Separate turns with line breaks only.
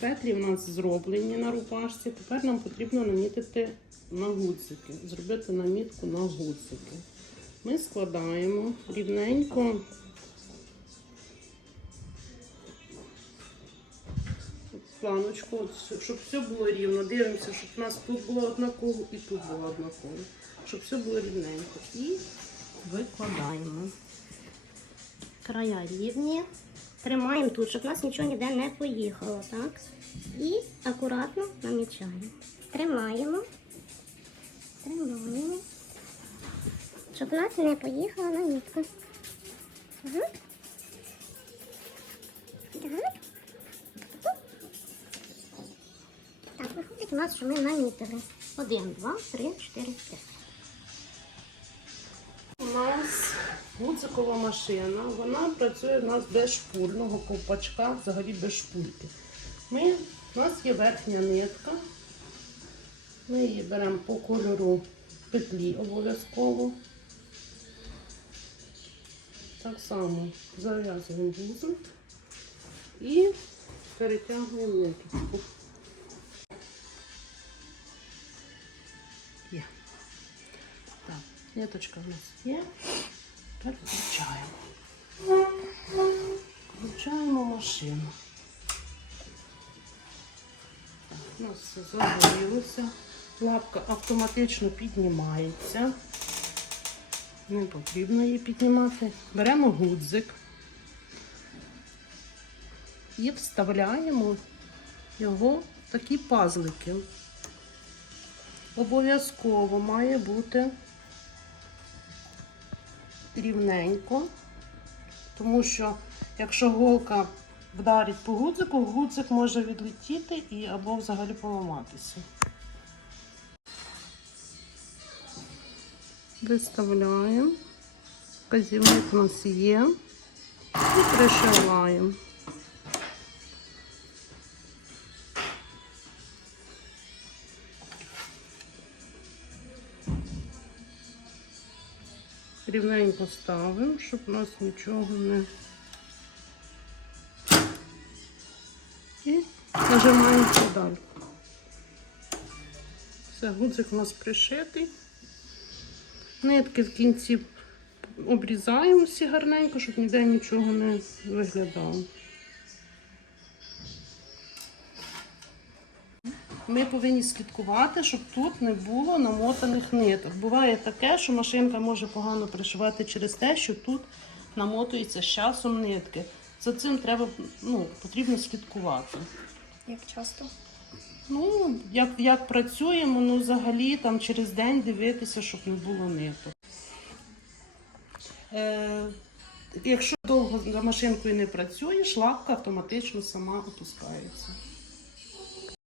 Петлі в нас зроблені на рубашці. Тепер нам потрібно намітити на гудзики, зробити намітку на гудзики. Ми складаємо рівненько планочку, щоб все було рівно. Дивимося, щоб у нас тут було однаково і тут було однаково. Щоб все було рівненько. І викладаємо.
Края рівні. Тримаємо тут, щоб у нас нічого ніде не поїхало, так? І акуратно намічаємо. Тримаємо. Тримаємо. Щоб у нас не поїхала намітка. Ага. Так. Так, виходить у нас, що ми намітили. Один, два, три, чотири, п'ять.
У нас гудзикова машина, вона працює у нас без шпульного ковпачка, взагалі без шпульки. Ми, у нас є верхня нитка. Ми її беремо по кольору петлі обов'язково. Так само зав'язуємо вузол і перетягуємо ниточку. Так, ниточка в нас є. Тепер включаємо. Включаємо машину. У нас все загорілося. Лапка автоматично піднімається. Не потрібно її піднімати. Беремо гудзик і вставляємо його в такі пазлики. Обов'язково має бути рівненько, тому що якщо голка вдарить по гудзику, гудзик може відлетіти і або взагалі поламатися. Виставляємо, вказівник у нас є і пришиваємо. Рівненько ставимо, щоб у нас нічого не. І нажимаємо педальку. Все, гудзик у нас пришитий. Нитки в кінці обрізаємо всі гарненько, щоб ніде нічого не виглядало. Ми повинні слідкувати, щоб тут не було намотаних ниток. Буває таке, що машинка може погано пришивати через те, що тут намотується з часом нитки. За цим треба, ну, потрібно слідкувати.
Як часто?
Ну, як, як працюємо, ну взагалі там через день дивитися, щоб не було ниток. Е, якщо довго за машинкою не працюєш, лапка автоматично сама опускається.